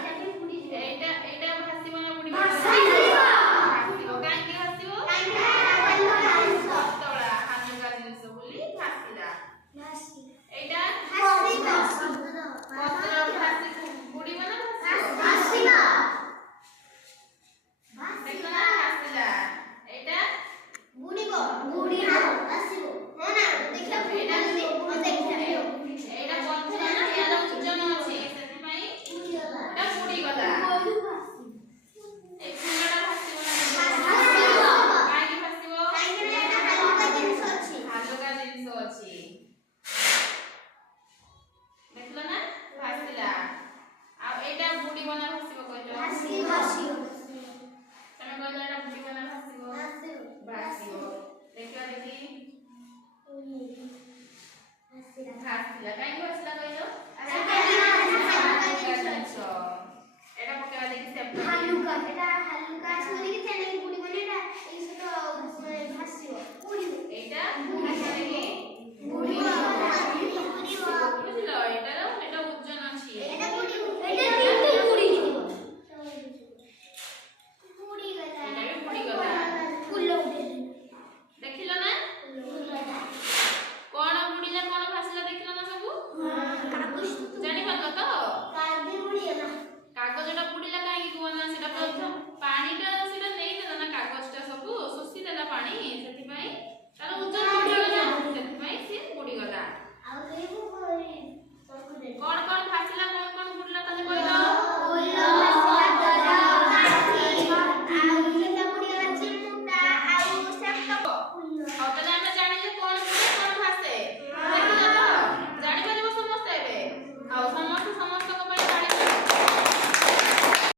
এইটা এইটা ভাসিব না বুড়িব? ভাসিব। କାହିଁକି ଭାସିବ? ପତଳା ହାଲୁକା ଜିନିଷ ବୋଲି ଭାସିଲା। ଏଇଟା ପତ୍ର ଭାସି ବୁଡିବ ନା ଭାସିବ? ଦେଖିଲ ନା ଭାସିଲା। ଏଇଟା ଏଇଟା ପଥର ନା ଏହାର ଓଜନ ଅଛି ସେଥିପାଇଁ ଏଟା ବୁଡିଗଲା। এই ফুলটা ভাসিব না? କାହିଁକି ଭାସିବ? ହାଲୁକା ଜିନିଷ ଅଛି। ଦେଖିଲ ନା ଭାସିଲା। ଆଉ ଏଇଟା ବୁଡିବ ନା ଭାସିବ କହିଲ? ତମେ କହିଲ ଏଟା ବୁଡିବ ନା ଭାସିବ? ଭାସିବ। ଦେଖିବା ଦେଖି ଭାସିଲା। କାହିଁକି ଭାସିଲା କହିଲ? ହାଲୁକା ଜିନିଷ।